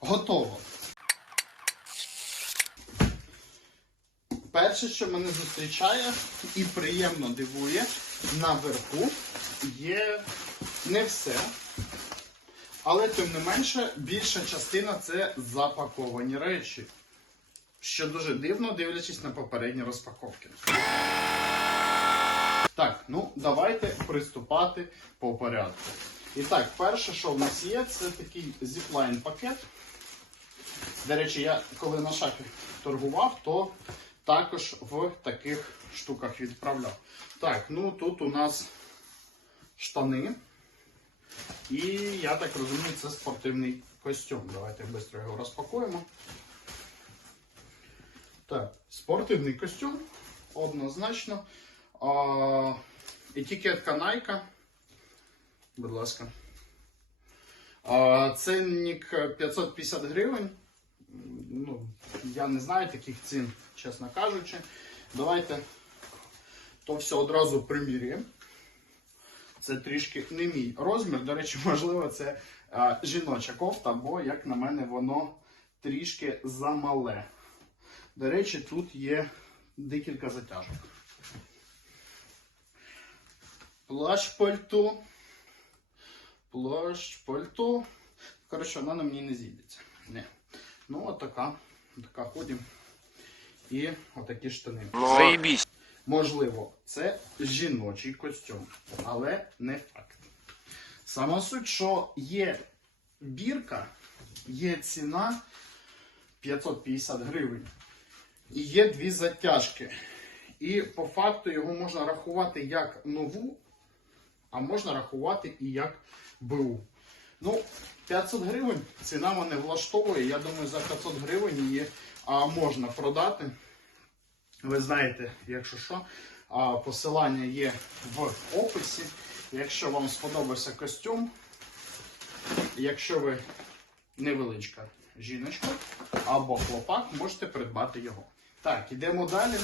Готово. Перше, що мене зустрічає і приємно дивує, наверху є не все. Але тим не менше, більша частина це запаковані речі. Що дуже дивно, дивлячись на попередні розпаковки. Так, ну давайте приступати по порядку. І так, перше, що в нас є, це такий зіплайн пакет. До речі, я коли на шафі торгував, то також в таких штуках відправляв. Так, ну тут у нас штани. І я так розумію, це спортивний костюм. Давайте швидко його розпакуємо. Так, спортивний костюм, однозначно. А, етикетка Nike. Будь ласка. А, ценник 550 гривень. Ну, я не знаю таких цін, чесно кажучи. Давайте то все одразу примірюємо. Це трішки не мій розмір. До речі, можливо, це жіноча кофта, бо, як на мене, воно трішки замале. До речі, тут є декілька затяжок. Плащ пальто. Плащ пальто. Коротше, вона на мені не зійдеться. Не. Ну, от така. Така ходім. І отакі штани. Заебись. Можливо, це жіночий костюм, але не факт. Сама суть, що є бірка, є ціна 550 гривень. І є дві затяжки. І по факту його можна рахувати як нову, а можна рахувати і як БУ. Ну, 500 гривень ціна мене влаштовує. Я думаю, за 500 гривень її а, можна продати. Ви знаєте, якщо що, а, посилання є в описі. Якщо вам сподобався костюм, якщо ви невеличка жіночка або хлопак, можете придбати його. Так, ідемо далі.